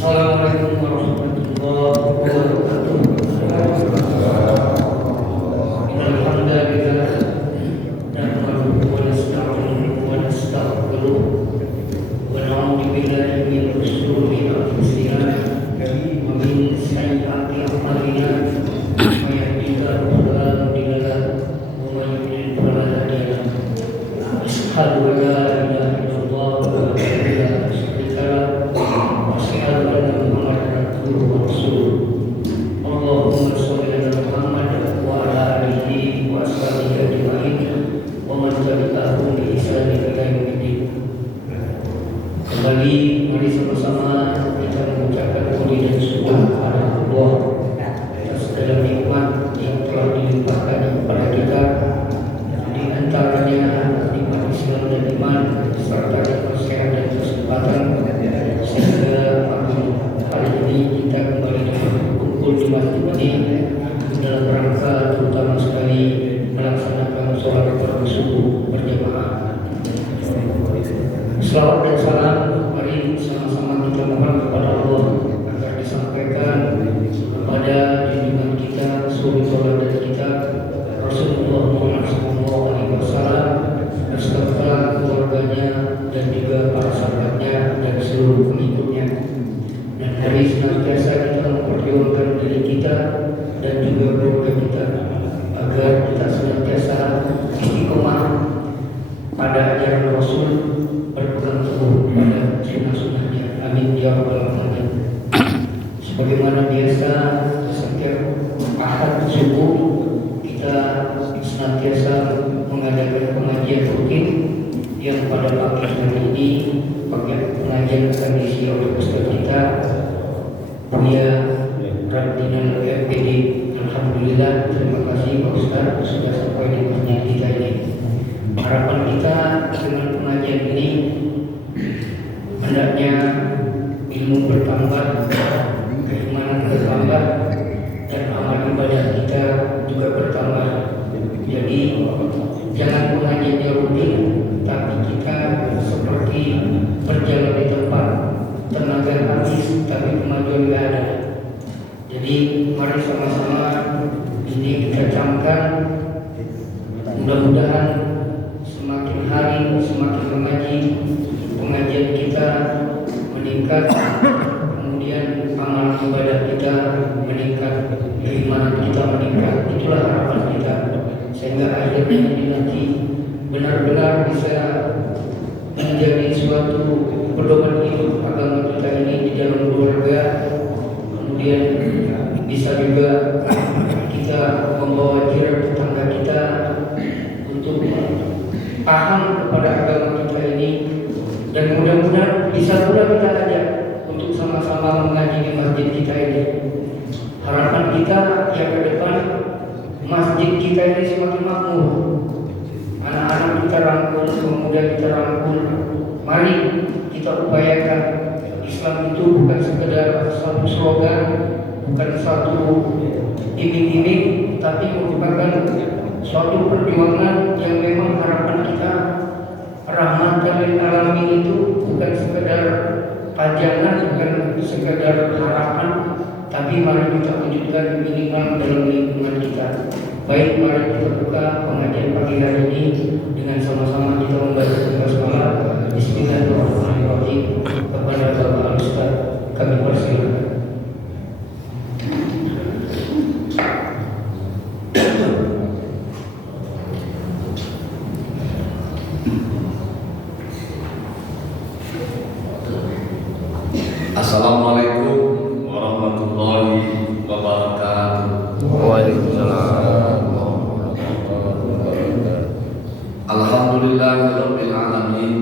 Assalamualaikum warahmatullahi wabarakatuh. Innal hamdalillah nahmaduhu wa nasta'inuhu wa nastaghfiruh wa na'udzu billahi min shururi anfusina wa min sayyiati a'malina. May yahdihillahu fala mudilla lahu wa may yudlil fala hadiya lahu. Asyhadu an la ilaha illallah wa la syarika lahu wa asyhadu anna Muhammadan abduhu wa rasuluh. Allahumma shalli ala Muhammad wa ala alihi wa ashabihi ajma'in wa man tabi'ahum bi ihsan ila yaumil. Kembali mari sama-sama kita mengucapkan puji dan syukur kepada Allah atas segala nikmat yang telah dilimpahkan kepada kita, di antaranya nikmat Islam dan iman serta nikmat sehat dan kesempatan, sehingga hari ini kita kembali berkumpul di masjid ini dalam rangka terutama sekali melaksanakan sholat fardu subuh berjamaah. Salawat dan salam mari sama-sama kita mohon kepada Allah agar disampaikan kepada junjungan kita, suri tauladan kita, Rasulullah Muhammad SAW, beserta keluarganya dan juga para sahabatnya dan seluruh pengikutnya. Dan hari senantiasa kita memperjuangkan diri kita dan juga keluarga kita agar kita senantiasa istiqomah pada ajaran Rasul, berpegang teguh pada sunnah-sunnahnya. Amin ya rabbal alamin. Sebagaimana biasa setiap Ahad subuh kita senantiasa mengadakan pengajian rutin yang pada pagi hari ini pengajian akan diisi oleh ustaz kita Buya Radinal FPD. Alhamdulillah, terima kasih Pak Ustaz sudah sampai di masjid kita ini. Harapan kita dengan pengajian ini hendaknya ilmu bertambah, keimanan bertambah, dan amal ibadah kita juga bertambah. Jadi jangan pengajiannya rutin, tapi kita seperti berjalan di tempat, tenaga habis tapi kemajuan tidak ada. Jadi mari sama-sama ini kita camkan, mudah-mudahan semakin hari semakin mengaji, pengajian kita meningkat, kemudian amal ibadah kita meningkat, keimanan kita meningkat. Itulah harapan kita, sehingga akhirnya nanti benar-benar bisa menjadi suatu pedoman hidup agama kita ini di dalam keluarga. Kemudian bisa juga kita membawa jiran tetangga kita untuk paham kepada agama kita ini, dan mudah-mudahan bisa pula kita ajak untuk sama-sama mengaji di masjid kita ini. Harapan kita yang ke depan masjid kita ini semakin makmur, anak-anak kita rangkul, pemuda kita rangkul. Mari kita upayakan Islam itu bukan sekedar satu slogan, bukan satu iming-iming, tapi merupakan suatu perjuangan yang memang harapan kita rahmatan lil alamin itu bukan sekedar pajangan, bukan sekedar harapan, tapi mari kita wujudkan minimal dalam lingkungan kita. Baik, mari kita buka pengajian pagi hari ini dengan sama-sama kita membaca basmalah. Bismillahirrahmanirrahim. Kepada Bapak Ustaz kami persilakan. Assalamualaikum warahmatullahi wabarakatuh. Waalaikumsalam. Alhamdulillahirabbil alamin.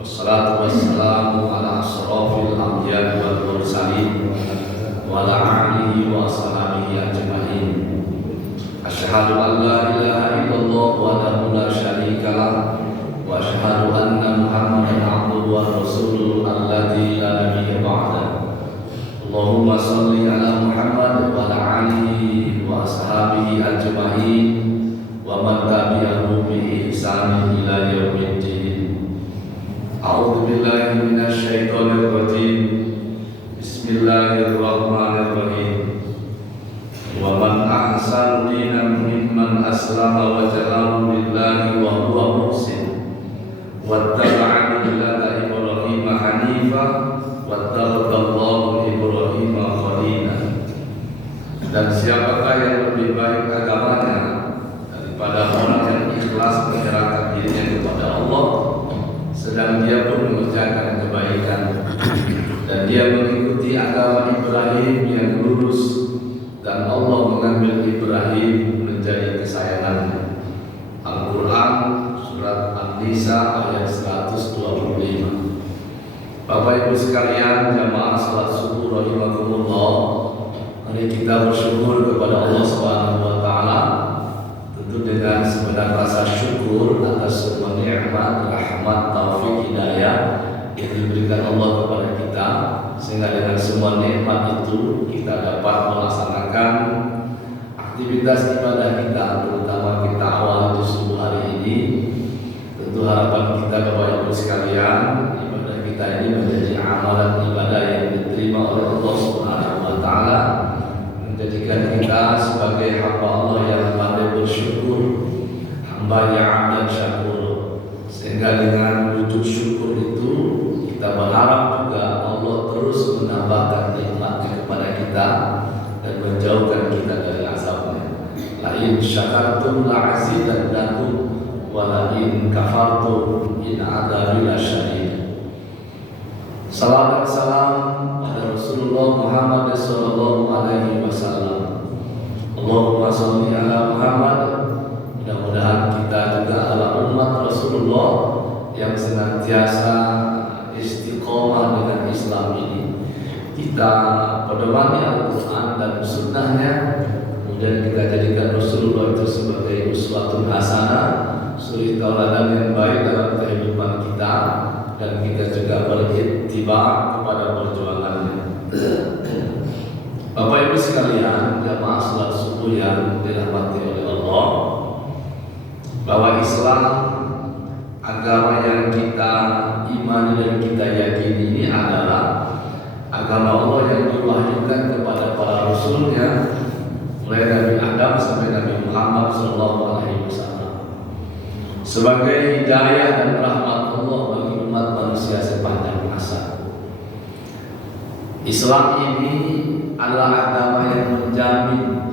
Wassalatu wassalamu ala asrofil anbiya'i wal mursalin wa ala alihi wa ashabihi ajma'in. Asyhadu an la ilaha illallah wahdahu la syarika lah wa asyhadu anna Muhammadan abduhu wa rasuluhu alladzi la nabiyya ba'dah. Allahumma shalli ala Muhammad wa ala alihi wa ashabihi ajma'in wa man tabi'ahum bi ihsan ila yaumiddin. A'udzu billahi minasy syaithanir rajim. Dan siapakah yang lebih baik agamanya daripada orang yang ikhlas menyerahkan dirinya kepada Allah, sedang dia pun mengerjakan kebaikan, dan dia mengikuti agama Ibrahim yang lurus, dan Allah mengambil Ibrahim menjadi kesayangannya. Al-Quran surat An-Nisa ayat 125. Bapak Ibu sekalian, jamaah salat subuh rahimakumullah, mari kita bersyukur kepada Allah Subhanahu wa taala, tentu dengan segenap rasa syukur atas semua nikmat, rahmat, taufik, hidayah yang diberikan Allah kepada kita, sehingga dengan semua nikmat itu kita dapat melaksanakan aktivitas ibadah kita, terutama kita awal di subuh hari ini. Tentu harapan kita Bapak Ibu sekalian, ibadah kita ini menjadi amalan ibadah yang diterima oleh Allah Subhanahu wa taala, menjadikan kita sebagai hamba Allah yang pandai bersyukur, hamba yang abdan syakur, sehingga dengan wujud syukur itu kita berharap juga Allah terus menambahkan nikmatnya kepada kita dan menjauhkan kita dari azabnya. La in syakartum la azidannakum wa la in kafartum in adabi lasyadid. Salam dan salam pada Rasulullah Muhammad sallallahu alaihi wasallam. Allahumma shalli ala Muhammad. Mudah-mudahan kita juga adalah umat Rasulullah yang senantiasa istiqomah dengan Islam ini. Kita pedomani Al-Quran dan Sunnahnya, kemudian kita jadikan Rasulullah itu sebagai uswatun hasanah, suri tauladan yang baik dalam kehidupan kita, dan kita juga berittiba kepada perjuangannya. Bapak Ibu sekalian, jamaah salat subuh yang dirahmati oleh Allah, bahwa Islam, agama yang kita imani dan kita yakini ini adalah agama Allah yang diwahyukan kepada para rasulnya, mulai Nabi Adam sampai Nabi Muhammad SAW, sebagai hidayah dan rahmat Allah bagi umat manusia sepanjang masa. Islam ini adalah agama yang menjamin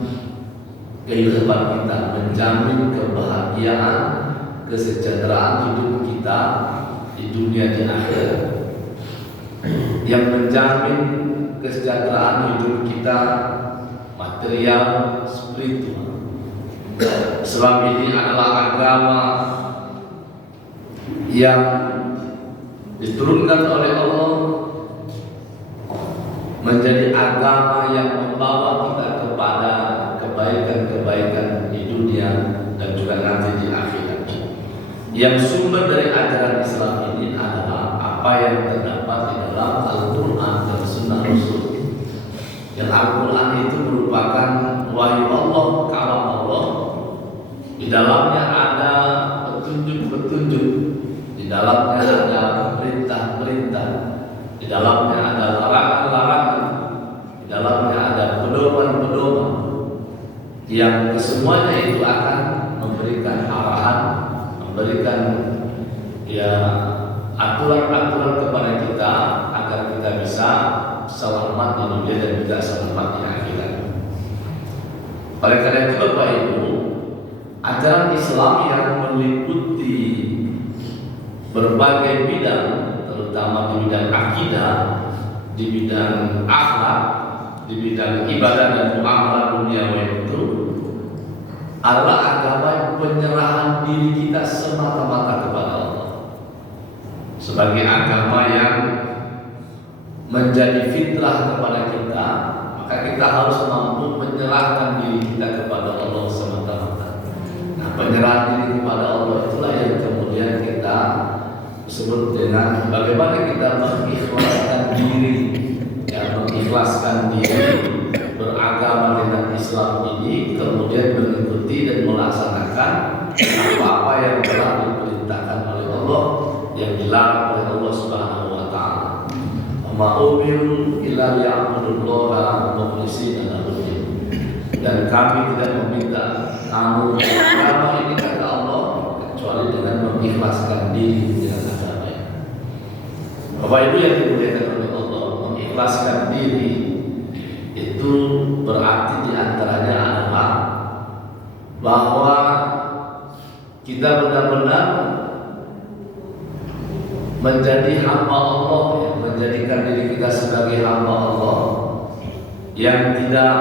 kehidupan kita, menjamin kebahagiaan, kesejahteraan hidup kita di dunia di akhirat, yang menjamin kesejahteraan hidup kita material, spiritual. Islam ini adalah agama yang diturunkan oleh Allah, menjadi agama yang membawa kita kepada kebaikan-kebaikan di dunia dan juga nanti di akhirat. Yang sumber dari ajaran Islam ini adalah apa yang terdapat di dalam Al-Quran dan Sunnah Rasul. Yang Al-Quran itu merupakan wahyu Allah, kalam Allah. Di dalamnya ada petunjuk-petunjuk, di dalamnya ada perintah-perintah, di dalamnya ada larangan-larangan, di dalamnya ada pedoman-pedoman, yang kesemuanya itu akan memberikan arahan, memberikan aturan-aturan kepada kita agar kita bisa selamat di dunia dan juga selamat di akhirat. Oleh karena itu Bapak Ibu, ajaran Islam yang meliputi berbagai bidang, terutama di bidang akidah, di bidang akhlak, di bidang ibadah dan muamalah duniawi itu adalah agama penyerahan diri kita semata-mata kepada Allah, sebagai agama yang menjadi fitrah kepada kita. Maka kita harus mampu menyerahkan diri kita kepada Allah semata-mata. Nah, penyerahan diri kepada Allah itulah yang kemudian kita sebut dengan bagaimana kita mengikhlaskan diri, mengikhlaskan diri beragama dengan Islam ini, kemudian mengikuti dan melaksanakan apa-apa yang telah diperintahkan oleh Allah, yang dilarang oleh Allah Subhanahu wa taala. Ma umiru illa liya'budullaha mukhlishina lahu-d-din. Dan kami tidak meminta kamu agama ini, kata Allah, kecuali dengan mengikhlaskan diri dengan agama ini. Bapak Ibu yang dimuliakan oleh Allah, mengikhlaskan diri itu berarti diantaranya adalah bahwa kita benar-benar menjadi hamba Allah, ya, menjadikan diri kita sebagai hamba Allah yang tidak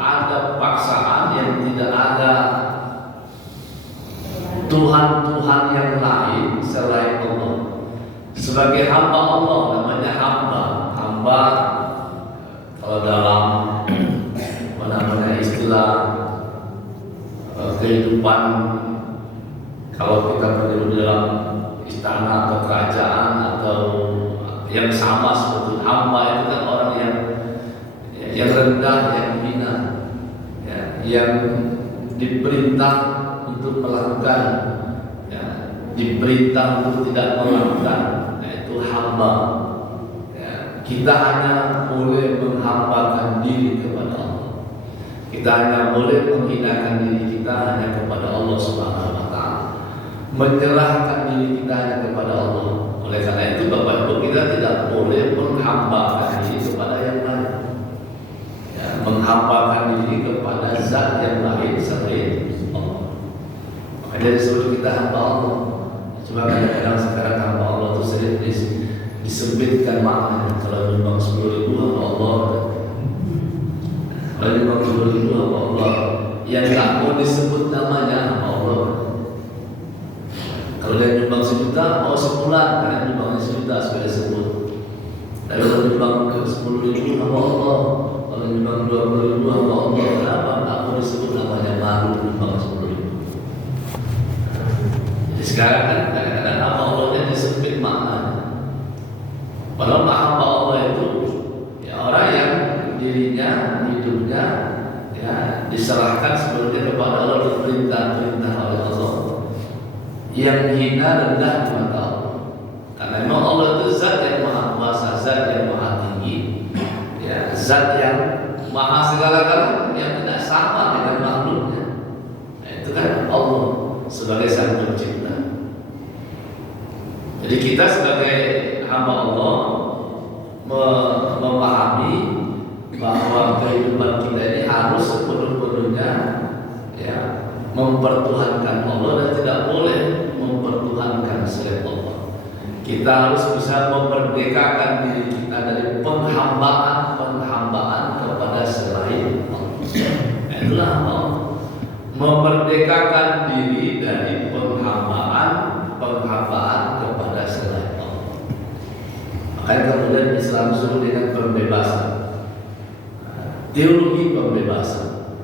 ada paksaan, yang tidak ada Tuhan-Tuhan yang lain selain Allah. Sebagai hamba Allah, namanya hamba. Hamba kalau dalam istilah kehidupan, kalau kita berada dalam istana atau kerajaan atau yang sama seperti hamba, itu kan orang yang rendah, yang hina, ya, yang diperintah untuk melakukan, ya, diperintah untuk tidak melakukan, yaitu hamba. Ya, kita hanya boleh menghambakan diri kepada Allah. Kita hanya boleh menghinakan diri kita hanya kepada Allah Subhanahu wa Ta'ala, menyerahkan diri kita hanya kepada Allah. Oleh karena itu, Bapak Ibu, kita tidak boleh menghambakan diri kepada yang lain, ya, menghambakan diri kepada zat yang lain selain Allah. Makanya disebut kita hamba Allah. Cuma kadang-kadang sekarang hamba Allah itu sering disebutkan maknanya. Kalau nyumbang 10.000 hamba Allah, kalau nyumbang 10.000 hamba Allah, yang tak mau disebut namanya hamba Allah. Kalau dia nyumbang 1 juta, sebulan karena nyumbangnya 1 juta sudah disebut. Tapi kalau nyumbang ke 10.000 hamba Allah, kalau nyumbang 20.000 hamba Allah, kenapa tak mau disebut namanya, malu nyumbang 10.000? Jadi sekarang kan kadang-kadang hamba Allah yang disebut maknanya. Padahal hamba Allah itu, ya, orang yang dirinya, hidupnya, ya, diserahkan sebenarnya kepada Allah, diperintah oleh Allah, yang hina, rendah di mata Allah. Karena memang Allah itu zat yang maha kuasa, zat yang maha tinggi, ya, zat yang maha segala-galanya, yang tidak sama dengan makhluknya. Nah, itu kan Allah sebagai sang pencipta. Jadi kita sebagai hamba Allah memahami bahwa kehidupan kita ini harus sepenuh-penuhnya, ya, mempertuhankan Allah dan tidak boleh mempertuhankan selain Allah. Kita harus bisa memerdekakan diri kita dari penghambaan kepada selain Allah. Itulah Allah, memerdekakan diri dari penghambaan kepada selain Allah. Makanya kemudian Islam suruh dengan pembebasan, teologi pembebasan.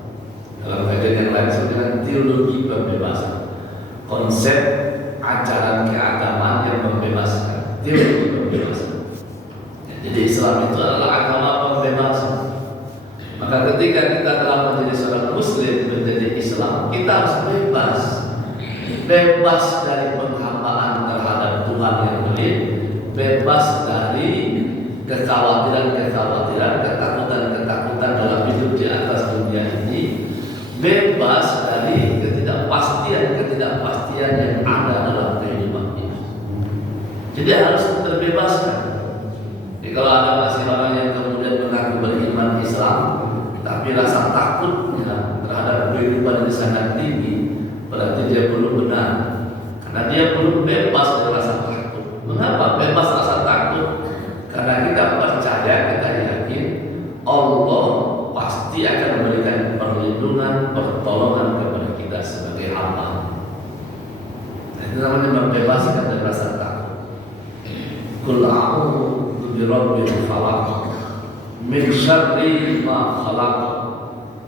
Dalam kajian yang lain disebutkan teologi pembebasan, konsep ajaran keagamaan yang membebaskan, teologi pembebasan. Jadi Islam itu adalah agama pembebasan. Maka ketika kita telah menjadi seorang Muslim, menjadi Islam, kita harus bebas dari penghambaan terhadap Tuhan yang lain, bebas dari kekhawatiran, ketakutan dalam hidup di atas dunia ini, bebas dari ketidakpastian yang ada dalam kehidupan ini. Jadi harus terbebaskan. Jadi kalau ada masih orang yang kemudian mengaku beriman Islam, tapi rasa takut, ya, terhadap kehidupan yang sangat tinggi, berarti dia belum benar. Karena dia belum bebas dari rasa takut. Mengapa bebas rasa takut? Karena kita percaya, kita yakin Allah pasti akan memberikan perlindungan, pertolongan kepada kita sebagai hamba. Itu namanya membebaskan dari rasa takut. Qul a'udzu birabbil falaq, min syarri ma khalaq,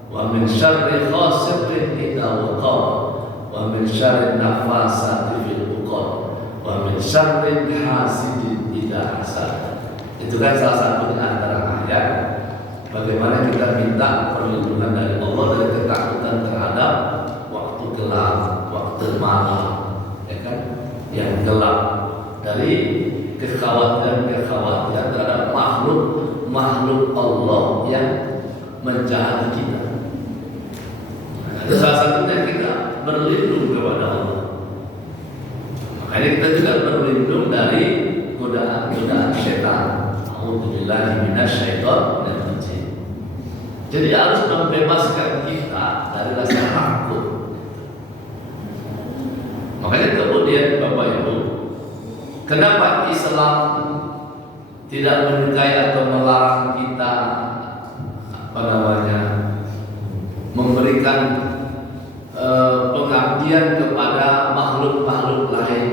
wa min syarri ghasiqin idza waqab, wa min syarri nafasati fil 'uqad, wa min syarri hasidin idza hasad. Itu kan salah satu di antara ayat bagaimana kita minta perlindungan dari Allah dari ketakutan terhadap waktu gelap, waktu malam, ya kan, yang gelap, dari kekhawatiran terhadap makhluk Allah yang menjahati kita. Itu salah satunya kita berlindung kepada Allah. Makanya kita juga berlindung dari godaan setan. A'udzubillahi minasyaitonir rajim. Jadi harus membebaskan kita dari rasa takut. Makanya kemudian Bapak Ibu, kenapa Islam tidak menyukai atau melarang kita memberikan pengabdian kepada makhluk-makhluk lain,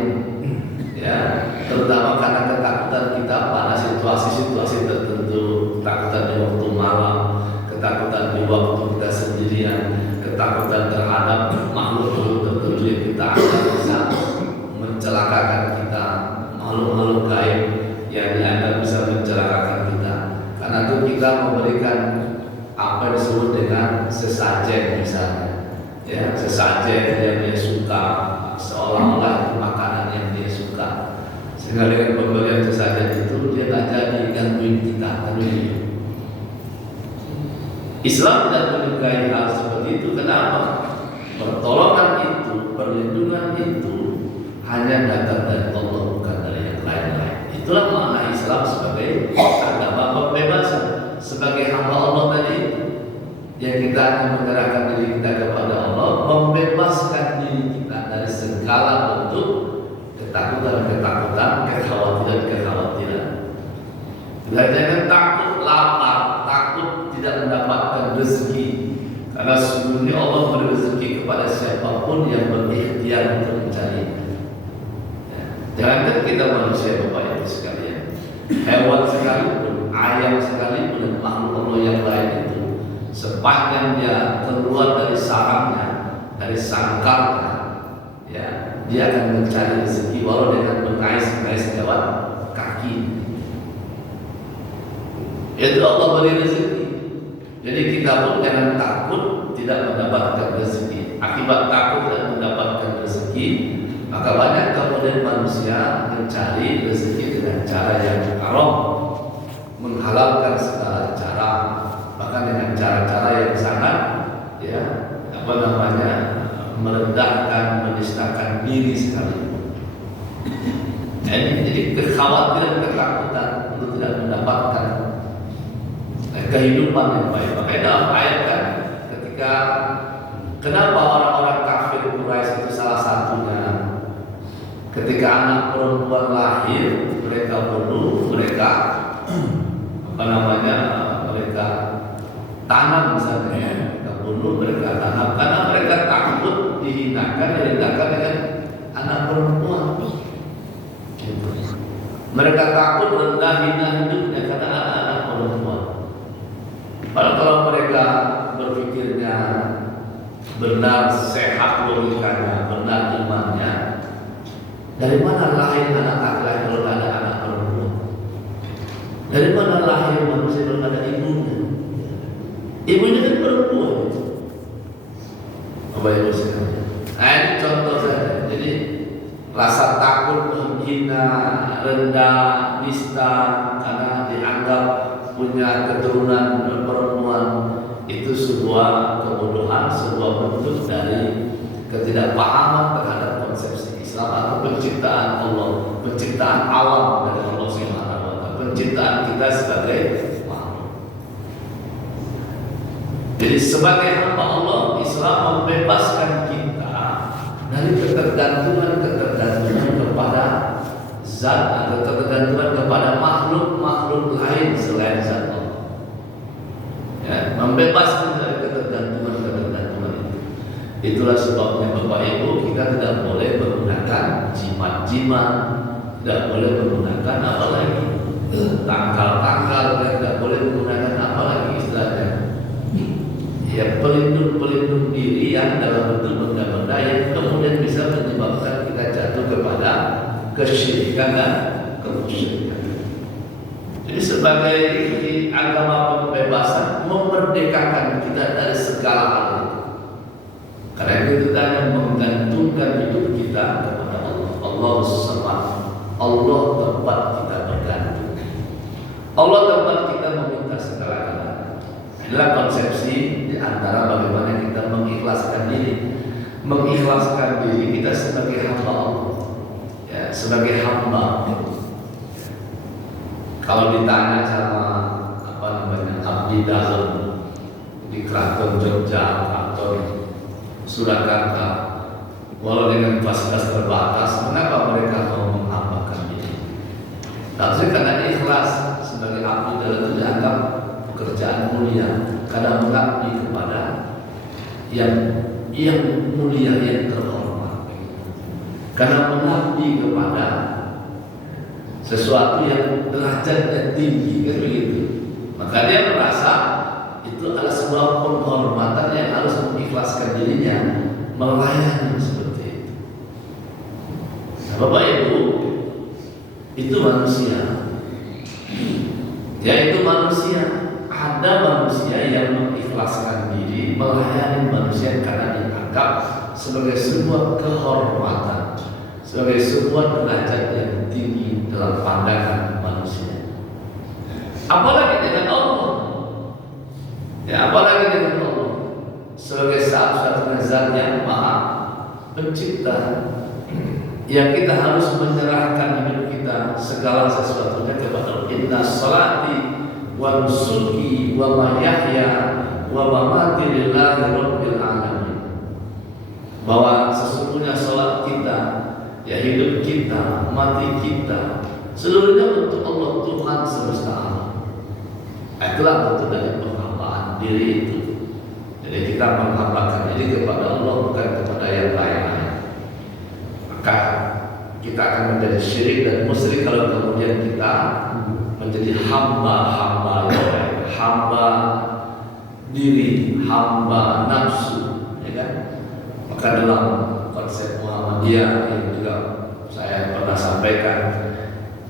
ya, terutama karena ketakutan kita pada situasi-situasi tertentu, ketakutan di waktu malam, ketakutan di waktu kita sendirian, ketakutan terhadap makhluk-makhluk tertentu yang kita anggap bisa mencelakakan kita, makhluk-makhluk gaib yang dianggap bisa mencelakakan kita. Karena itu kita memberikan apa yang disebut dengan sesajen misalnya, ya, sesajen yang dia suka, seolah-olah itu makanan yang dia suka. Sehingga dengan pemberian sesajen itu dia tak jadi gangguin kita, Islam tidak menyukai hal seperti itu. Kenapa? Pertolongan itu, perlindungan itu hanya datang dari Allah, bukan dari yang lain-lain. Itulah makna Islam sebagai agama pembebasan, sebagai hamba Allah tadi, yang kita akan menyerahkan diri kita kepada Allah, membebaskan diri kita dari segala bentuk ketakutan-ketakutan, kekhawatiran-kekhawatiran. Jangan takut lapar, takut tidak mendapatkan rezeki, karena sesungguhnya Allah memberi rezeki kepada siapapun yang berikhtiar untuk mencari. Jangankan kita manusia, Bapak Ibu sekalian, hewan sekalipun, ayam sekalipun, dan makhluk Allah yang lain itu, sepanjang dia keluar dari sarangnya, dari sangkarnya, ya, dia akan mencari rezeki walau dengan mengais-ngais lewat kaki. Itu Allah beri rezeki. Jadi kita pun jangan takut tidak mendapatkan rezeki. Akibat takut tidak mendapatkan rezeki, maka banyak kemudian manusia mencari rezeki dengan cara yang haram, menghalalkan segala cara, bahkan dengan cara-cara yang sangat, ya, merendahkan, menistakan diri sekalipun. Jadi kekhawatiran, ketakutan untuk tidak mendapatkan kehidupan yang baik. Makanya dalam ayat kan, ketika kenapa orang-orang kafir Quraisy itu salah satunya, ketika anak perempuan lahir mereka bunuh, mereka mereka tanam misalnya, mereka bunuh, mereka tanam, karena mereka takut dihinakan dengan anak perempuan. Mereka takut rendah hina hidupnya karena anak-anak perempuan. Padahal kalau mereka berpikirnya benar, sehat logikanya, benar imannya, dari mana lahir anak laki-laki kalau tidak ada anak perempuan? Dari mana lahir manusia kalau tidak ada ibunya? Ibunya kan perempuan. Bapak Ibu sekalian, nah ini contoh saja. Jadi rasa takut, menghina, rendah, nista karena dianggap punya keturunan perempuan, itu sebuah kebodohan, sebuah bentuk dari ketidakpahaman terhadap konsepsi Islam atau penciptaan Allah, penciptaan alam dari Allah Subhanahu wa taala, penciptaan kita sebagai makhluk. Jadi sebagai hamba Allah, Islam membebaskan kita dari ketergantungan kepada zat atau ketergantungan kepada makhluk-makhluk lain selain zat Allah. Ya, membebaskan dari ketergantungan itu. Itulah sebabnya Bapak Ibu, kita tidak boleh menggunakan jimat-jimat, tidak boleh menggunakan apa lagi, tangkal-tangkal, tidak boleh menggunakan apa lagi istilahnya, ya, pelindung diri yang dalam bentuk benda-benda yang kemudian bisa menyebabkan kita jatuh kepada kesyirikan dan kemusyrikan. Jadi sebagai agama pembebasan, memerdekakan kita dari segala hal itu. Karena itu kita akan menggantungkan hidup kita kepada Allah. Allah Samad, Allah tempat kita bergantung, Allah tempat kita meminta segala-galanya. Inilah konsepsi di antara bagaimana kita mengikhlaskan diri kita sebagai hamba Allah. Ya, sebagai hamba. Kalau ditanya sama abdi dalam, di Keraton Jogja, Keraton Surakarta, walau dengan fasilitas terbatas, mengapa mereka mau menghambakan diri? Harusnya karena ikhlas sebagai abdi dalam itu dianggap pekerjaan mulia, karena mengabdi kepada yang mulia, yang terhormat, karena mengabdi kepada sesuatu yang derajatnya tinggi, kan begitu. Maka dia merasa itu adalah sebuah penghormatan yang harus mengikhlaskan dirinya melayani seperti itu. Nah, Bapak Ibu, itu manusia. Yaitu manusia. Ada manusia yang mengikhlaskan diri melayani manusia karena dianggap sebagai sebuah kehormatan, sebagai sebuah derajat yang tinggi dalam pandangan manusia. Apalagi dengan Allah. Ya, apalagi dengan Allah sebagai satu-satunya zat yang maha pencipta, yang kita harus menyerahkan hidup kita segala sesuatunya kepada Inna salati wa nusuki wa mahyaya wa mamati lillahi rabbil alamin. Bahwa sesungguhnya salat kita, ya hidup kita, mati kita, seluruhnya untuk Allah Tuhan semesta alam. Itulah bentuk dari penghambaan diri itu. Jadi kita menghambakan diri kepada Allah, bukan kepada yang lain-lain. Maka kita akan menjadi syirik dan musyrik kalau kemudian kita menjadi hamba diri, hamba nafsu, ya kan? Maka dalam konsep Muhammadiyah yang juga saya pernah sampaikan,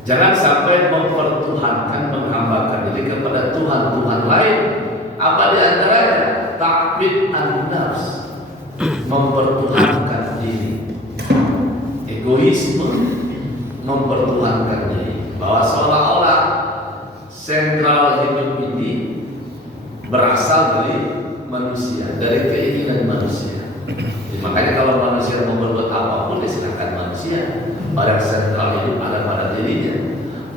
jangan sampai mempertuhankan, menghambakan diri kepada Tuhan-Tuhan lain. Apa di antaranya? Ta'bid an-nafs, mempertuhankan diri, egoisme, mempertuhankan diri, bahwa seolah-olah sentral hidup ini berasal dari manusia, dari keinginan manusia. Jadi, makanya kalau manusia mau berbuat apapun, silakan manusia. Barang sentral hidup ada pada dirinya.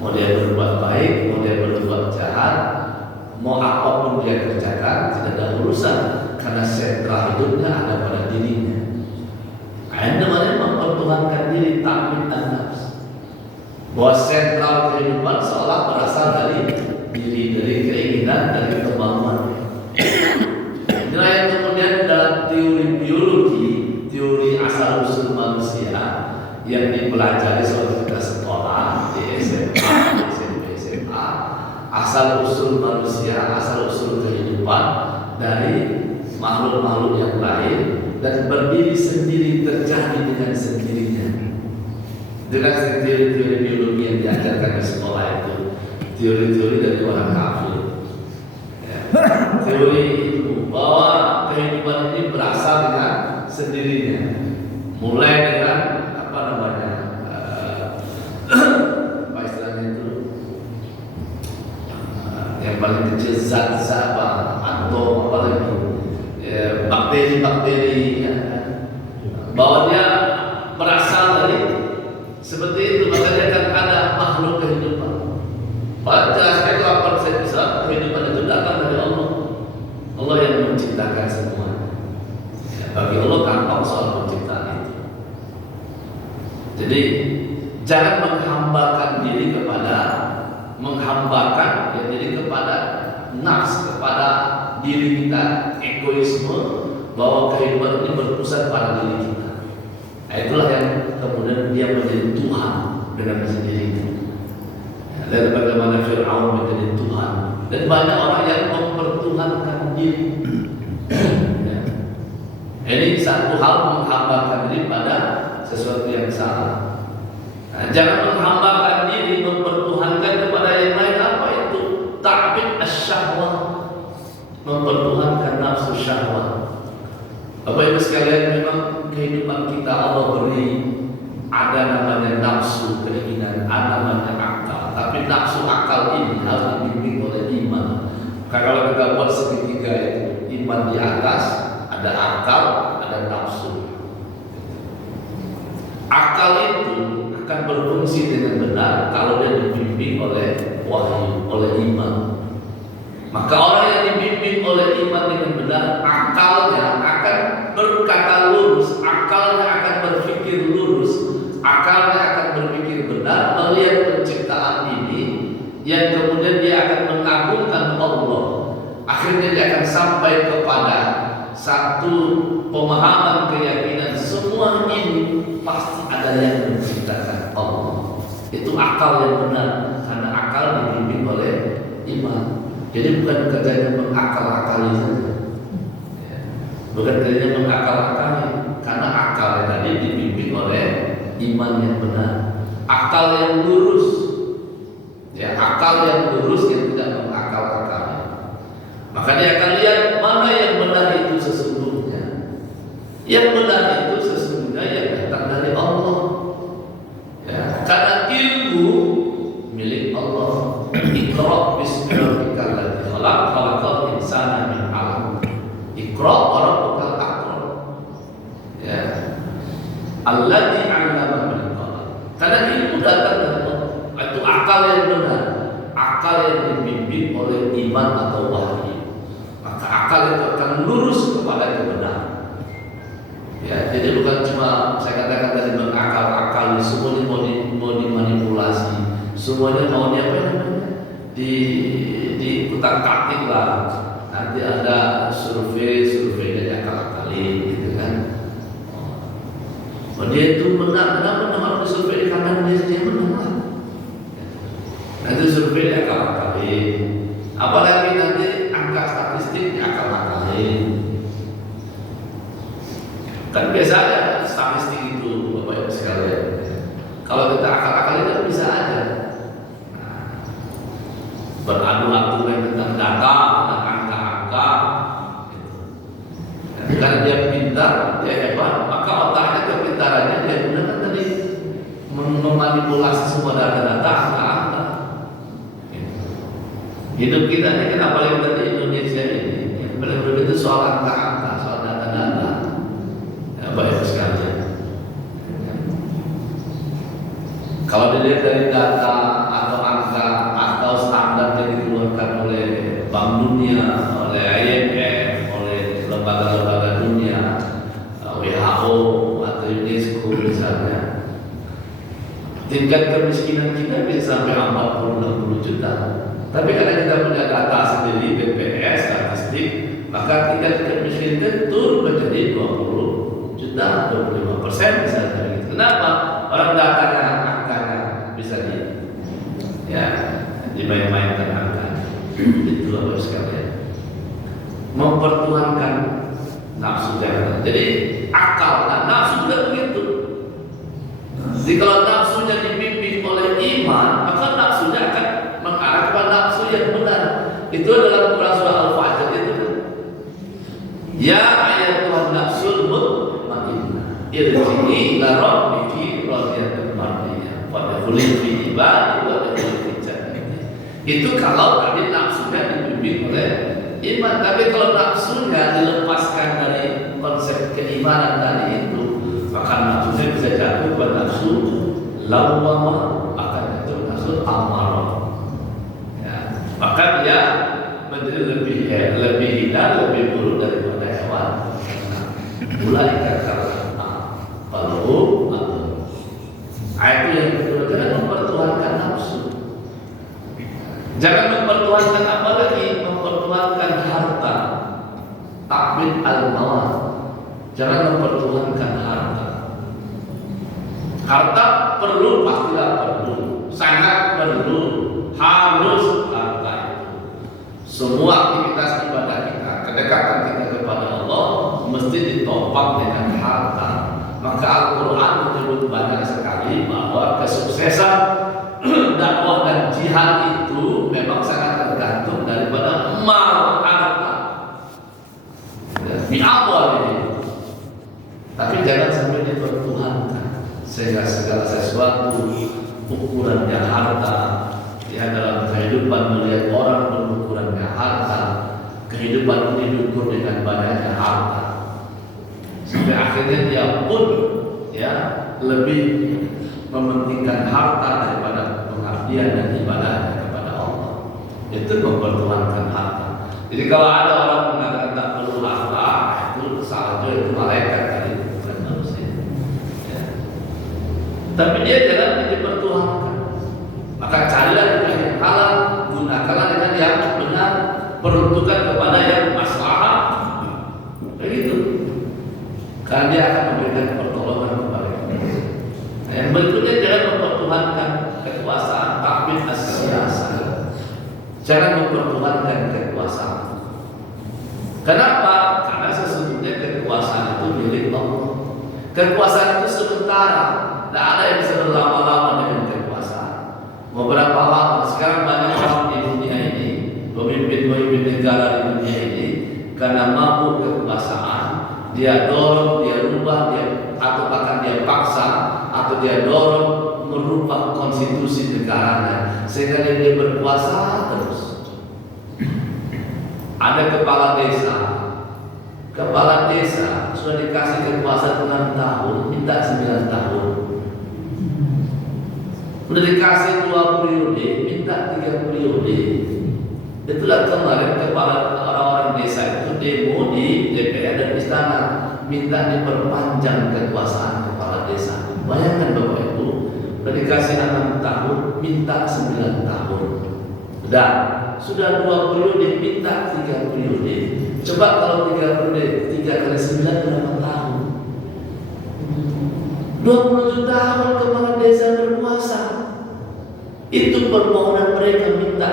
Mau dia berbuat baik, mau dia berbuat jahat, mau apapun dia kerjakan, tidak ada urusan, karena sentral hidupnya ada pada dirinya. Anda namanya mempertuhankan diri, ta'bid an-nafs, bahwa sentral kehidupan seolah berasal dari diri, dari keinginan, dari kemauan. Inilah yang kemudian dalam teori biologi, teori asal usul manusia yang dipelajari selama kita sekolah di SMA, SMP, SMA, asal usul manusia, asal usul kehidupan dari makhluk-makhluk yang lain dan berdiri sendiri, terjadi dengan sendirinya. Dengan teori-teori biologi yang diajarkan di sekolah itu, teori-teori dari orang kafir. Ya. Teori itu bahwa kehidupan ini berasal dengan sendirinya, mulai dengan apa namanya, apa istilahnya itu, yang paling kecil zat apa, atom, apa lagi, ya, bakteri-bakteri, ya, bahwa dia berasal dari seperti itu. Makanya kan ada makhluk kehidupan. Pada itu apa saya bisa, kehidupan itu datang dari Allah. Allah yang menciptakan semua. Ya, bagi Allah gampang soal penciptaan itu. Jadi jangan menghambakan diri kepada nafs, kepada diri kita, egoisme, bahwa kehidupan ini berpusat pada diri kita. Nah, itulah yang kemudian dia menjadi Tuhan dengan sendirinya. Dan bagaimana Fir'aun menjadi Tuhan, dan banyak orang yang mempertuhankan diri. Ya. Ini satu hal, menghambakan diri pada sesuatu yang salah. Nah, jangan menghambakan diri, mempertuhankan kepada yang lain. Apa itu? Ta'bid asy-syahwah, mempertuhankan nafsu syahwat. Bapak Ibu sekalian, memang kehidupan kita Allah beri, ada namanya nafsu keinginan, ada namanya akal. Tapi nafsu akal ini harus dibimbing oleh iman. Karena kalau kita buat segitiga itu, iman di atas, ada akal, ada nafsu. Akal itu akan berfungsi dengan benar kalau dia dibimbing oleh wahyu, oleh iman. Maka orang yang dibimbing oleh iman dengan benar akhirnya dia akan sampai kepada satu pemahaman keyakinan semua ini pasti ada yang menciptakan Allah. Itu akal yang benar, karena akal dibimbing oleh iman. Jadi bukan kerjanya mengakal-akali saja, bukan kerjanya mengakal-akali, karena akal yang tadi dibimbing oleh iman yang benar, akal yang lurus, ya, akal yang lurus yang tidak mengakal-akali. Maka dia akan lihat mana yang benar itu sesungguhnya. Yang benar itu sesungguhnya yang datang dari Allah, ya, karena ilmu milik Allah. Iqra bismi rabbikal ladzi khalaq, khalaqal insana min 'alaq. Iqra wa rabbukal akram. Ya. Alladzi 'allama bil qalam. Karena ilmu datang dari Allah. Itu akal yang benar, akal yang dibimbing oleh iman atau wahyu. Maka akal itu akan lurus kepada kebenaran. Ya, jadi bukan cuma saya katakan tadi mengakal-akali, semuanya mau dimanipulasi, semuanya maunya apa namanya? Di kutak-katik lah. Nanti ada surveinya diakal-akali gitu kan. Oh, dia itu menang, kenapa nama survei di kanan dia menang lah. Nanti survei diakal-akali. Apalagi nanti angka statistik diakal-akali. Kan biasanya statistik itu Bapak Ibu sekalian, kalau kita akal-akali kan bisa aja beradu-adu tentang data, tentang angka-angka. Karena dia pintar, dia hebat, maka otaknya kepintarannya dia gunakan tadi memanipulasi semua data-data, angka-angka. Hidup kita ini kan apalagi tadi Indonesia ini, yang paling berbeda itu soal angka-angka, soal data-data. Baik sekalian. Kalau dilihat dari data atau angka atau standar yang dikeluarkan oleh Bank Dunia, oleh IMF, oleh lembaga-lembaga dunia, WHO atau UNESCO misalnya, tingkat kemiskinan kita bisa sampai 40-60 juta. Tapi karena kita punya data sendiri, BPS, statistik, maka tingkat kemiskinan itu turun menjadi 20 juta, 25% misalnya gitu. Kenapa? Orang datanya angkanya bisa dimain-mainkan angka. Itu apa sekalian? Mempertuhankan nafsu jangan. Jadi akal dan nafsu juga begitu. Jadi kalau nafsunya dibimbing oleh iman, maka nafsunya akan mengarah kepada nafsu yang benar. Itu adalah Quran surah Al-Fajr itu kan. Ya ayyatuhan nafsul mutmainnah, irji'i ila rabbiki radiyatan mardiyah fadkhuli fi ibadi wadkhuli fi jannati. Itu kalau tadi nafsunya dibimbing oleh iman. Tapi kalau nafsunya dilepaskan dari konsep keimanan tadi itu, maka nafsunya bisa jatuh pada nafsu lawwamah, akan jatuh nafsu amarah. Ya, maka dia menjadi lebih hina, lebih buruk daripada hewan. Mulai kata kalau ayat yang kedua, jangan mempertuhankan nafsu. Jangan mempertuhankan apa lagi? Mempertuhankan harta. Takbid al-mawad. Jangan mempertuhankan harta. Harta perlu, pastilah perlu, sangat perlu, harus harta itu. Semua aktivitas ibadah kita, kedekatan kita kepada Allah mesti ditopang dengan harta. Maka Al-Quran menyebut banyak sekali bahwa kesuksesan dakwah dan jihad itu memang sangat tergantung daripada mal, harta. Di awal ini. Tapi jangan sampai dipertuhankan sehingga segala sesuatu ukurannya harta. Ya, dalam kehidupan melihat orang berukurannya harta, kehidupan ini diukur dengan banyaknya harta. Sampai akhirnya dia pun ya lebih mementingkan harta daripada pengabdian dan ibadah kepada Allah. Itu mempertuhankan harta. Jadi kalau ada orang mengatakan tak perlu harta, itu salah juga, itu malaikat tadi, bukan manusia. Ya. Tapi dia jangan dipertuhankan. Maka carilah dengan yang halal, gunakanlah dengan yang benar, peruntukan kepada karena dia akan memberikan pertolongan kepada kita. Nah, yang berikutnya jangan mempertuhankan kekuasaan, takbir as-siyasah. Jangan mempertuhankan kekuasaan. Kenapa? Karena sesungguhnya kekuasaan itu milik Allah. Kekuasaan itu sementara, tidak ada yang bisa berlama-lama dengan kekuasaan. Mau berapa lama? Sekarang banyak orang di dunia ini, pemimpin-pemimpin negara di dunia ini, karena mabuk kekuasaan, dia dorong, dia rubah, dia atau bahkan dia paksa, atau dia dorong merubah konstitusi negaranya, sehingga dia berkuasa terus. Ada kepala desa sudah dikasih kekuasaan 6 tahun, minta 9 tahun. Sudah dikasih 2 periode, minta 3 periode. Itulah kemarin kepala orang-orang desa itu demo di DPR dan istana, minta diperpanjang kekuasaan kepala desa. Bayangkan Bapak Ibu, sudah dikasih 6 tahun, minta 9 tahun. Sudah 2 periode, minta 3 periode. Coba kalau 3 periode, 3 kali 9 berapa tahun? 27 tahun kepala desa berkuasa. Itu permohonan mereka minta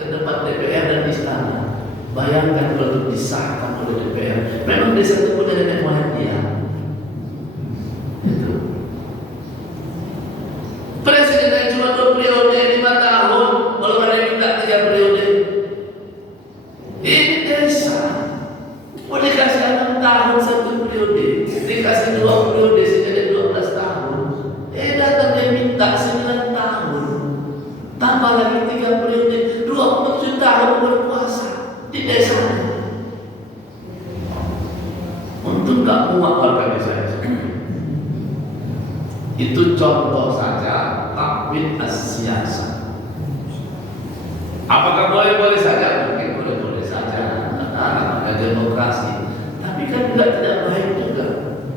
ke depan DPR dan istana. Bayangkan kalau itu disahkan oleh DPR. Memang desa itu punya nenek moyang dia. Itu. Presiden yang cuma 2 periode, 5 tahun, kalau ada yang minta 3 periode. Ini desa. Mau dikasih 6 tahun 1 periode, dikasih 2 periode sejadi 12 tahun. Datang dia minta 9 tahun, tambah lagi 3 periode, 27 tahun berkuasa di desa. Untuk nggak muak warga desa. Itu contoh saja takbir as-siyasah. Apakah boleh saja? Mungkin boleh saja. Ada demokrasi. Tapi kan juga tidak baik juga.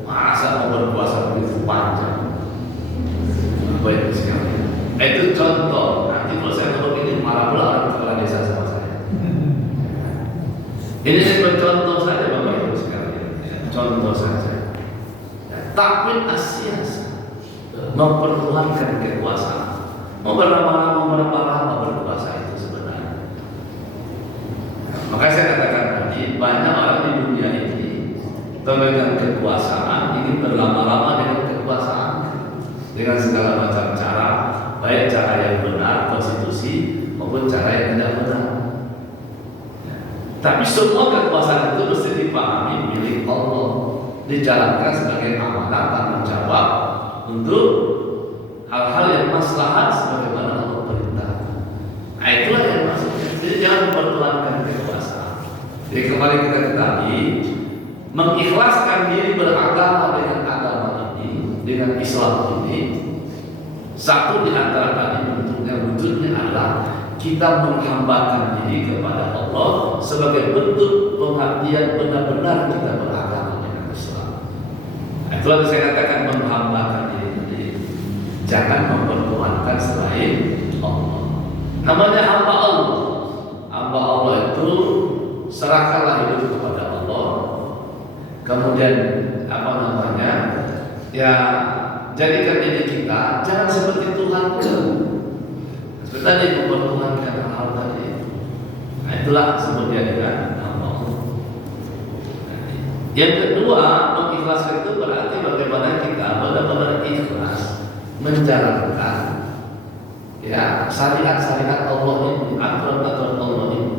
Masa mau berkuasa begitu panjang? Baik sekali. Itu contoh. Nanti kalau saya ngomong ini marah pula orang kepala desa sama saya. Ini saya contoh saja Bapak Ibu sekalian. Contoh saja. Takbir as-siyasah. Mempertuhankan kekuasaan. Mau berapa lama berkuasa itu sebenarnya. Makanya saya katakan tadi, banyak orang di dunia ini pemegang kekuasaan ingin berlama-lama dengan kekuasaan dengan segala macam cara, baik cara yang benar, konstitusi, maupun cara yang tidak benar. Tapi semua kekuasaan itu mesti dipahami milik Allah, dijalankan sebagai amanat tanggung jawab untuk hal-hal yang maslahat sebagaimana Allah perintahkan. Nah, itulah yang maksudnya. Jadi jangan mempertuhankan kekuasaan. Jadi kembali kita ketahui, mengikhlaskan diri beragama dengan agama ini, dengan Islam ini, satu di antara tadi bentuknya adalah kita menghambakan diri kepada Allah sebagai bentuk pengabdian benar-benar kita beragama dengan Islam. Nah, itulah saya katakan menghambakan diri. Jangan mempertuhankan selain Allah. Namanya hamba Allah. Hamba Allah itu serahkanlah hidup kepada Allah. Kemudian ya jadikan diri kita jangan seperti Tuhan. Seperti tadi mempertuhankan hal tadi. Nah, itulah sebenarnya dengan hamba Allah. Yang kedua, mengikhlaskan itu berarti bagaimana kita benar-benar ikhlas menjalankan syariat-syariat Allah ini, aturan-aturan Allah ini.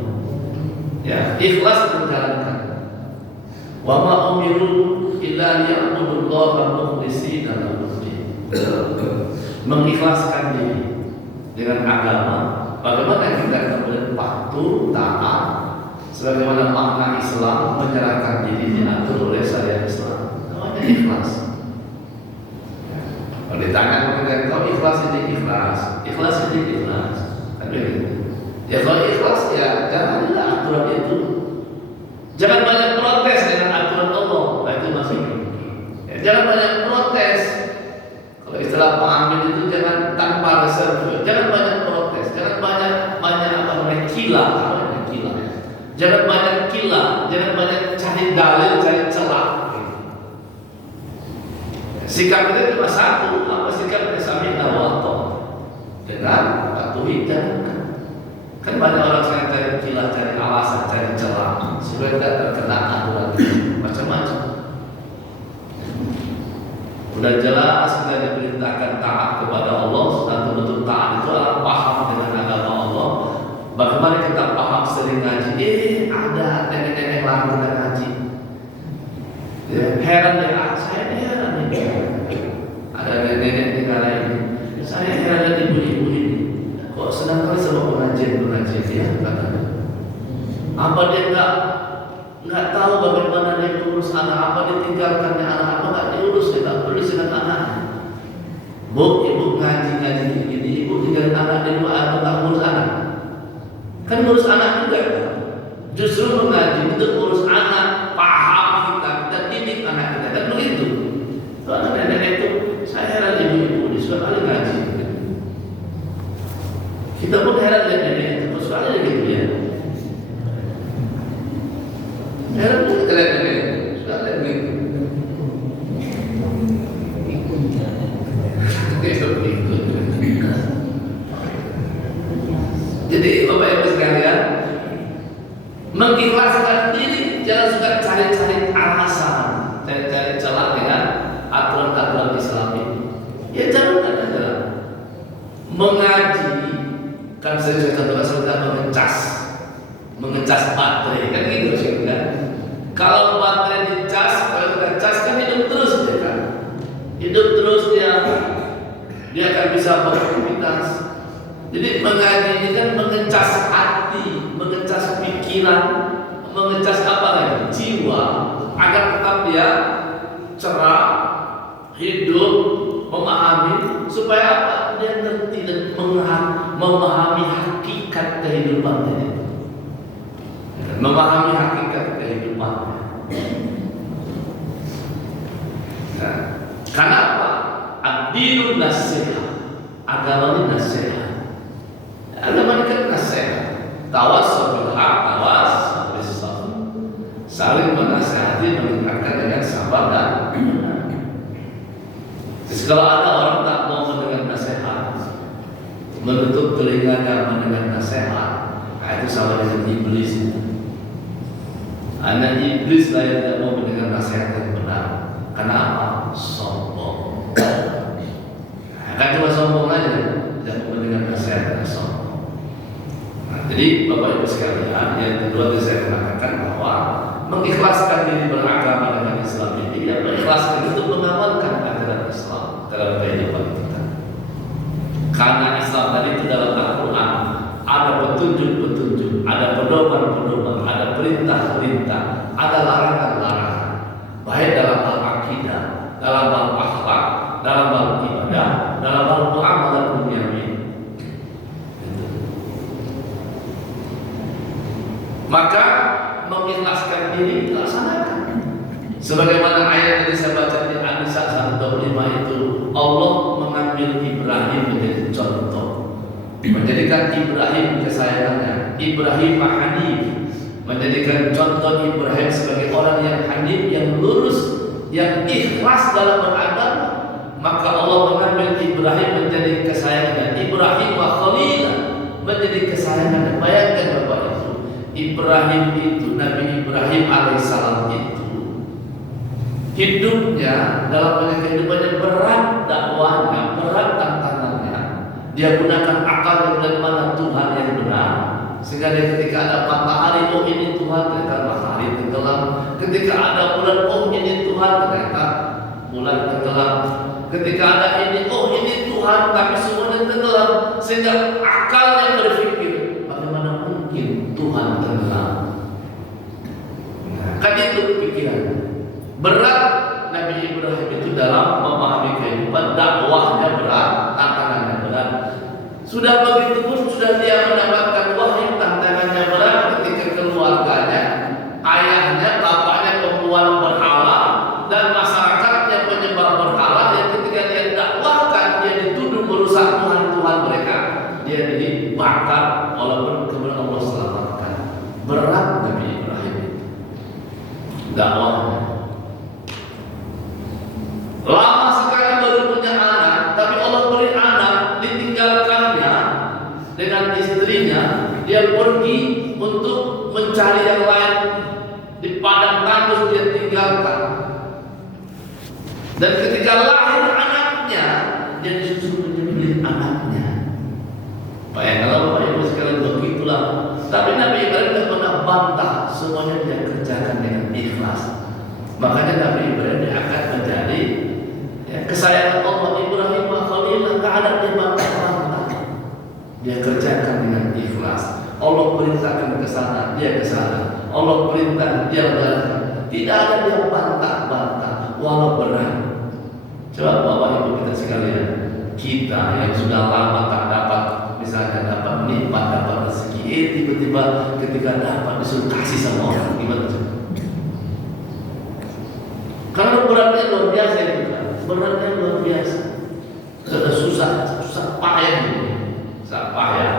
Ya, ikhlas menjalankan. Wa ma umiru illa liya'budullaha mukhlishina lahu-d-din. Mengikhlaskan diri dengan agama. Bagaimana kita kemudian patuh, taat, sebagaimana makna Islam menyerahkan diri diatur oleh syariat Islam. Namanya ikhlas. Kalau ditanya kemudian kau ikhlas ini ikhlas tapi ya kalau ikhlas ya janganlah aturan itu, jangan banyak protes dengan aturan Allah. Nah, itu maksudnya ya, jangan banyak protes. Kalau istilah Pak Amin itu jangan tanpa reserve, jangan banyak protes, jangan banyak kila, jangan banyak kila, jangan banyak cari dalil, cari celah. Sikap kita cuma satu, apa sikapnya? Sami'na wa ata'na. Dengan patuhi dan kan banyak orang yang cari celah, cari alasan, cari celah supaya tidak terkena aturan macam-macam. Udah jelas kita diperintahkan taat kepada Allah, dan bentuk taat itu adalah paham dengan agama Allah. Bagaimana kita paham sering ngaji? Ada nenek-nenek lama yang ngaji. Ya, heran ya, saya heran nih. Ada nenek-nenek di kala ini. Saya heran lihat ibu-ibu ini. Kok senang kali sama pengajian ya? Katanya. Apa dia nggak tahu bagaimana dia mengurus anak? Apa dia tinggalkannya anak? Apa nggak diurus? Dia nggak peduli dengan anak. Bu, ibu ngaji gini, ibu tinggalin anak di rumah atau nggak ngurus anak? Kan ngurus anak juga. Justru mengaji itu urus anak, paham kita didik anak kita, kan begitu. Soalnya nenek itu, saya heran ibu-ibu di suatu kali ngaji. Kita pun heran lihat nenek itu, soalnya gitu ya. Heran pun kita lihat nenek, soalnya gitu. Jadi Bapak Ibu sekalian, mengikhlaskan diri, jangan suka cari-cari alasan, cari-cari celah dengan aturan-aturan Islam ini. Ya jangan ada. Mengaji kan saya contohkan sebentar mengecas baterai kan gitu sih kan. Kalau baterai dicas, kalau kita cas kan hidup terus dia kan. Hidup terus dia akan bisa beraktivitas. Jadi mengaji ini kan mengecas hati, mengecas pikiran, mengecas apa lagi? Jiwa, agar tetap dia cerah, hidup, memahami, supaya apa? Dia ngerti dan memahami hakikat kehidupannya. Memahami hakikat kehidupannya. Nah, karena apa? Ad-dinun nasihat, agama ini nasihat. Agama ini kan nasihat. Tawassul bil haq, tawassul bis sabr. Saling menasihati, mengingatkan dengan sabar dan benar. Jadi kalau ada orang tak mau mendengar nasihat, menutup telinganya mendengar nasihat, itu sama dengan iblis. Anak iblis lah yang tidak mau mendengar nasihat yang benar. Kenapa? Sombong. Kan cuma sombong aja, tidak mau mendengar nasihat yang sombong. Jadi Bapak Ibu sekalian, yang kedua tadi saya katakan bahwa mengikhlaskan diri beragama dengan Islam ini, ya mengikhlaskan itu mengamalkan ajaran Islam dalam kehidupan kita. Karena Islam tadi itu dalam Al-Quran ada petunjuk-petunjuk, ada pedoman-pedoman, ada perintah-perintah, ada larangan-larangan, baik dalam hal akidah, dalam hal akhlak, dalam hal ibadah, dalam hal muamalah duniawi. Maka mengikhlaskan diri dilaksanakan. Sebagaimana ayat yang saya baca di An-Nisa 125 itu, Allah mengambil Ibrahim menjadi contoh, menjadikan Ibrahim kesayangannya, Ibrahim Hanif, menjadikan contoh Ibrahim sebagai orang yang hanif, yang lurus, yang ikhlas dalam beragama. Maka Allah mengambil Ibrahim menjadi kesayangannya, Ibrahim wa Khalilah, menjadi kesayangannya. Bayangkan Bapak Ibu, Ibrahim itu, Nabi Ibrahim alaihissalam itu hidupnya, dalam kehidupannya berat dakwahnya, berat tantangannya. Dia gunakan akal dan mana Tuhan yang benar, sehingga dia ketika ada matahari, oh ini Tuhan, ternyata matahari tenggelam. Ketika ada bulan, oh ini Tuhan, ternyata bulan tenggelam. Ketika ada ini, oh ini Tuhan, tapi semuanya tenggelam. Sehingga akalnya berpikir, bagaimana mungkin Tuhan tenggelam? Kan itu pikiran. Berat Nabi Ibrahim itu dalam memahami kehidupan, dakwahnya berat, tantangannya berat. Sudah begitu pun sudah dia mendapatkan wahyu, tantangannya berat ketika keluarganya, ayahnya, bapaknya pembuat berhala, dan masyarakatnya penyebar berhala. Yang ketika dia dakwahkan, dia dituduh merusak Tuhan-Tuhan mereka, dia dibakar walaupun kemudian Allah selamatkan. Berat Nabi Ibrahim itu dakwahnya. Lama sekali yang lain di padang tandus dia tinggalkan. Dan ketika lahir anaknya, dia disuruh menyembelih anaknya. Bayangkanlah Bapak Ibu sekalian, begitulah. Tapi Nabi Ibrahim tidak pernah bantah, semuanya dia kerjakan dengan ikhlas. Makanya Nabi Ibrahim dia akan menjadi kesayangan Allah. Ibrahim Khalilullah, tak ada dia bantah-bantah. Dia kerjakan dengan ikhlas. Allah perintahkan ke sana, dia ke sana. Allah perintah, dia jalankan. Tidak ada dia bantah-bantah, walau berat. Coba Bapak Ibu kita sekalian, kita yang sudah lama tak dapat, misalnya dapat nikmat, dapat rezeki, tiba-tiba ketika dapat disuruh kasih sama orang, gimana coba? Karena beratnya luar biasa itu kan, beratnya luar biasa. Sudah susah payah ini, susah payah.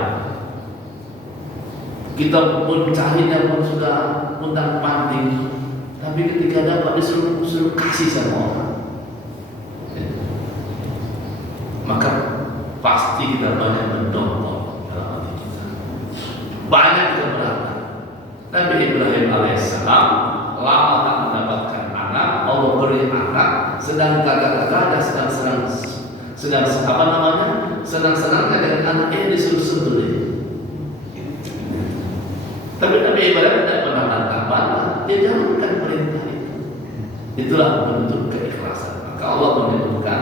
Kita pun carinya pun sudah undang panting, tapi ketika dapat disuruh kasih sama orang, maka pasti kita banyak mendongkol dalam hati kita, banyak keberatan. Nabi Ibrahim alaihissalam lama tak mendapatkan anak, Allah beri anak, sedang kata-kata sedang apa namanya, senang-senangnya dengan anak yang disuruh sembelih. Tapi Nabi Ibrahim tidak pernah bantah-bantah, dia jalankan perintah itu. Itulah bentuk keikhlasan. Maka Allah menentukan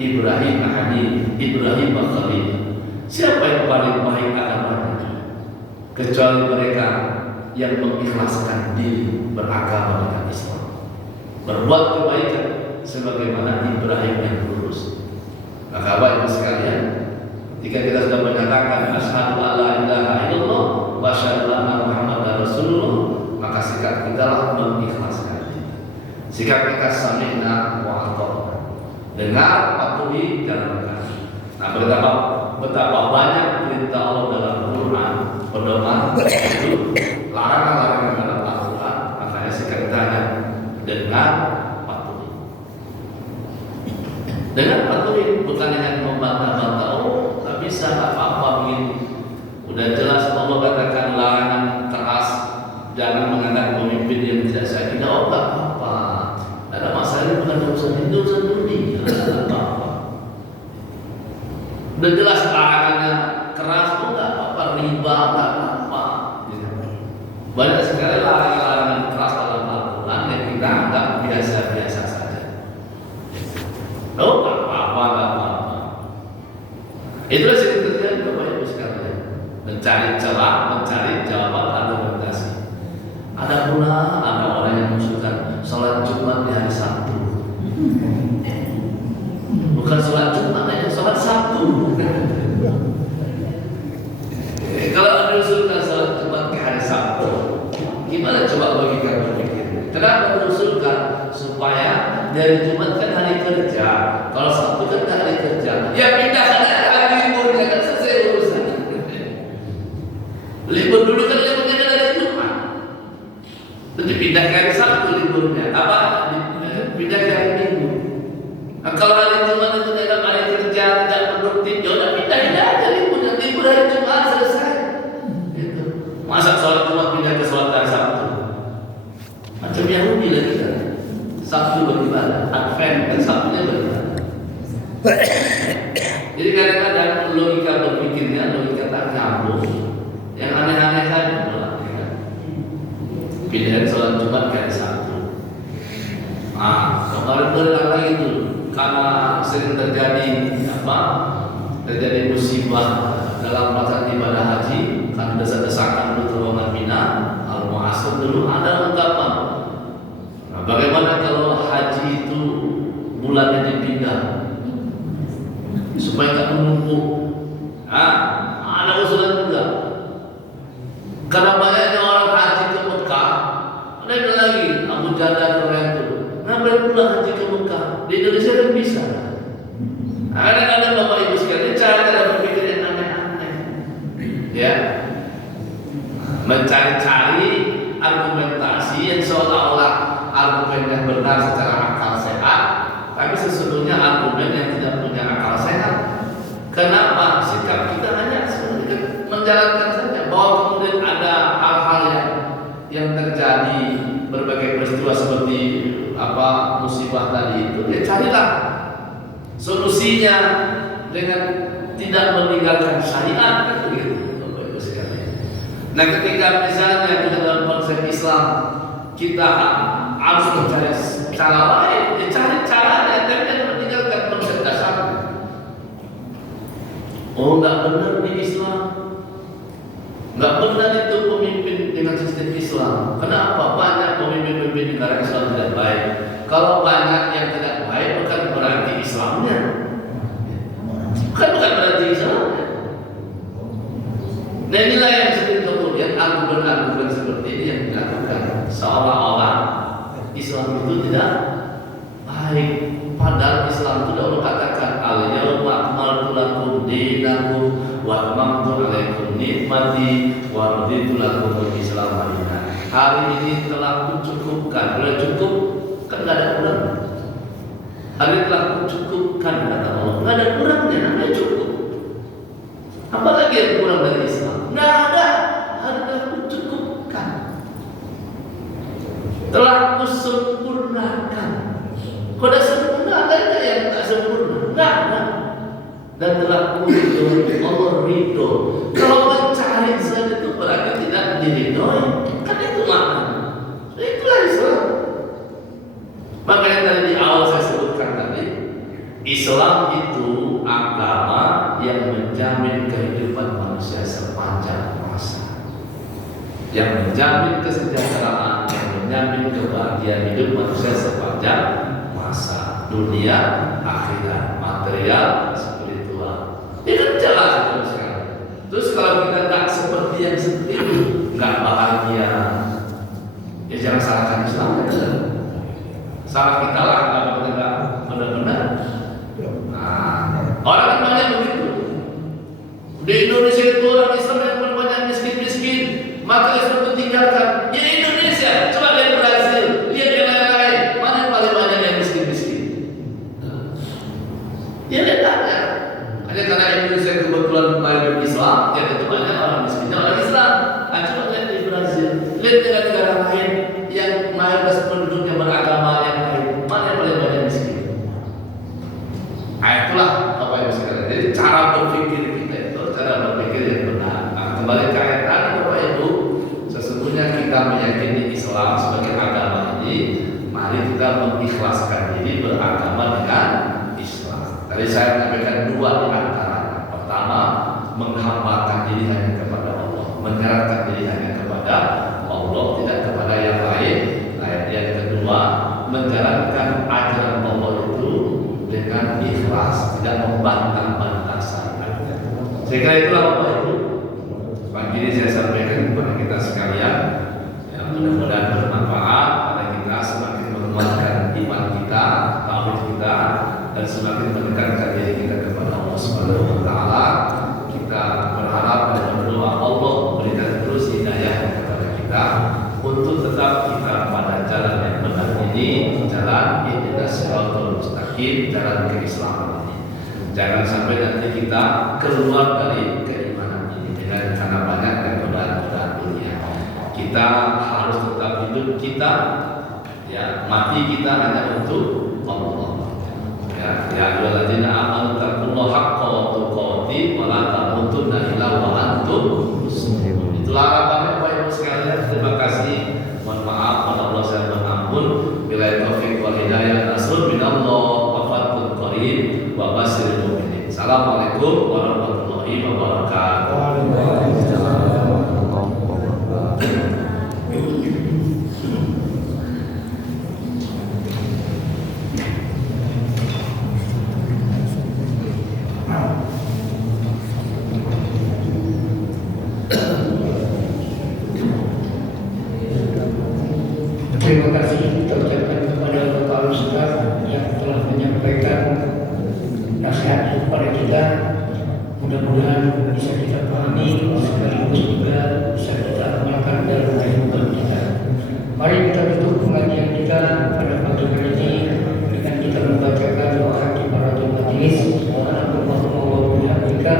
Ibrahim Hanif, Ibrahim Khalil. Siapa yang paling baik agamanya? Kecuali mereka yang mengikhlaskan diri beragama dengan Islam, berbuat kebaikan sebagaimana Ibrahim yang lurus. Maka Bapak Ibu sekalian, ketika kita sudah menyatakan asyhadu alla ilaha illallah wa asyhadu anna Muhammadar Rasulullah, maka sikap kita lah mengikhlaskan diri. Sikap kita sami'na wa ata'na, dengar, patuhi, jalankan. Nah, betapa banyak perintah Allah dalam Al-Quran, pedoman itu, larangan-larangan dalam Al-Quran. Makanya sikap kita hanya dengar, patuhi. Dengar, patuhi, bukan hanya membantah-bantah. Oh, tak bisa, tak apa-apa begini. Udah jelas Allah katakan larangan keras, jangan mengangkat pemimpin yang tidak saya tidak apa-apa. Ada masalah bukan urusan itu, urusan dunia. Apa-apa. Udah jelas larangannya keras, oh nggak apa-apa, riba nggak apa-apa. Banyak sekali larangan keras dalam Al-Quran yang kita anggap biasa-biasa saja. Oh nggak apa-apa, nggak apa-apa. Itulah sering terjadi Bapak Ibu sekalian, mencari celah, mencari jawaban argumentasi. Ada pula orang yang mengusulkan sholat Jumat di hari Sabtu. Bukan sholat Jumat aja, sholat Sabtu. Kalau ada usulkan sholat Jumat di hari Sabtu, gimana coba bagi kamu berpikir? Kenapa mengusulkan? Supaya dari Jumat kan hari kerja, kalau Sabtu kan hari kerja. Ya pindahkan hari liburnya, kan selesai urusan. Libur dulu kan liburnya kan dari Jumat, jadi pindahkan hari Sabtu liburnya. Apa? Pindahkan hari Minggu. Nah, kalau hari Jumat itu dalam hari kerja tidak produktif, ya udah pindahin aja liburnya. Libur hari Jumat selesai. Gitu. Masa sholat Jumat pindah ke sholat hari Sabtu? Macam Yahudi lagi kan? Sabtu beribadah, Advent kan Sabtunya beribadah. Jadi kadang-kadang logika berpikirnya logika tak nyambung, yang aneh-aneh saja pula. Pindahan sholat Jumat ke hari Sabtu. Kemarin lagi itu karena sering terjadi terjadi musibah dalam masa ibadah haji, kan desak-desakan dulu terowongan Mina, Al-Mu'asir dulu ada ungkapan. Nah, bagaimana kalau haji itu bulannya dipindah supaya tak menumpuk? Ada usulan juga. Karena banyaknya orang haji ke Mekah, ada yang lagi Abu Janda keren itu. Ngapain pula haji ke Mekah? Di Indonesia kan bisa. Kadang-kadang Bapak Ibu sekalian cara berpikir yang aneh-aneh, ya, mencari-cari argumentasi yang seolah-olah argumen yang benar secara akal sehat, tapi sesungguhnya argumen yang tidak punya akal sehat. Kenapa? Sikap kita hanya seperti menjalankan saja, bahwa kemudian ada hal-hal yang terjadi berbagai peristiwa seperti apa musibah tadi itu, ya carilah solusinya dengan tidak meninggalkan syariat gitu, Bapak Ibu sekalian. Nah, ketika misalnya kita dalam konsep Islam kita harus mencari cara lain, ya cari caranya, tapi jangan meninggalkan konsep dasar. Oh, nggak benar di Islam, nggak benar itu pemimpin dengan sistem Islam. Kenapa? Banyak pemimpin negara Islam tidak baik. Kalau banyak yang tidak baik, bukan berarti Islamnya. Bukan berarti Islamnya. Nah, inilah yang sering kemudian argumen-argumen seperti ini yang dilakukan seolah-olah Islam itu tidak baik. Padahal Islam itu Allah katakan al-yawma akmaltu lakum dinakum wa atmamtu alaikum nikmati wa raditu lakum al-Islam dinan. Hari ini telah kucukupkan. Bila cukup kan enggak ada kurang. Hari ini telah kucukupkan kata Allah. Enggak ada kurangnya, hanya cukup. Apalagi yang kurang dari Islam? Enggak ada. Hari ini telah kucukupkan. Telah kusempurnakan. Kau dah sempurna, ada yang tak sempurna? Enggak ada. Dan telah ridho, Allah ridho. Kalau mencari saja itu berarti tidak diridhoi. Kan itu makna. Itulah Islam. Makanya tadi di awal saya sebutkan tadi, Islam itu agama yang menjamin kehidupan manusia sepanjang masa, yang menjamin kesejahteraan, yang menjamin kebahagiaan hidup manusia sepanjang masa, dunia, akhirat, material, spiritual. Itu jelas itu sekarang. Terus kalau kita tak seperti yang seperti itu, nggak bahagia, ya jangan salahkan Islam, ya. Salah kita lah kalau kita nggak benar-benar. Nah, orang kan banyak begitu. Di Indonesia itu orang Islam yang banyak miskin-miskin, maka Islam ditinggalkan. Ya Indonesia, coba lihat Brazil, lihat yang lain-lain, mana yang paling banyak yang miskin-miskin? Ya lihat aja. Hanya karena Indonesia kebetulan mayoritas Islam, ya itu banyak orang miskinnya orang Islam. Nah, coba lihat di Brazil, lihat negara-negara lain yang mayoritas penduduknya beragama yang lain, mana yang paling banyak miskin? Nah, itulah apa yang sekalian. Jadi cara berpikir kita itu cara berpikir yang benar. Nah, kembali ke ayat tadi Bapak Ibu, sesungguhnya kita meyakini Islam sebagai agama ini, mari kita mengikhlaskan diri beragama dengan Islam. Tadi saya menyampaikan dua di antaranya. Pertama, menghambakan diri hanya kepada Allah, menyerahkan diri hanya kepada Allah, tidak kepada yang lain. Yang kedua, menjalankan ajaran Allah itu dengan ikhlas, tidak membantah-bantah syariat. Sehingga itulah Bapak Ibu, pagi ini saya sampaikan kepada kita sekalian, yang mudah-mudahan bermanfaat pada kita, semakin menguatkan iman kita, tauhid kita, dan semakin mendekatkan diri kita kepada Allah Subhanahu wa taala. Kita berharap dan berdoa Allah berikan terus hidayah kepada kita untuk tetap kita pada jalan yang benar ini, jalan ihdinas siratal mustaqim, jalan keislaman ini. Jangan sampai nanti kita keluar dari keimanan ini dengan karena banyak dan godaan dunia. Kita harus tetap hidup kita, ya mati kita hanya untuk Allah. Ya ayyuhalladzina amanu taqullaha haqqa tuqatih wa la tamutunna illa wa antum muslimun. Itulah harapan Bapak Ibu sekalian. Terima kasih. Mohon maaf kalau Allah saya mengampun. Billahi taufiq wal hidayah. Nasrun minallah wa fathun qarib wa basyiril mu'minin. Assalamualaikum warahmatullahi wabarakatuh. Terima kasih kita ucapkan kepada Bapak Ustaz yang telah menyampaikan nasihat kepada kita. Mudah-mudahan bisa kita pahami sekaligus juga bisa kita amalkan dalam kehidupan kita. Mari kita tutup pengajian kita pada pagi hari ini dengan kita membacakan doa kifaratul majelis. Allahumma wa bihamdika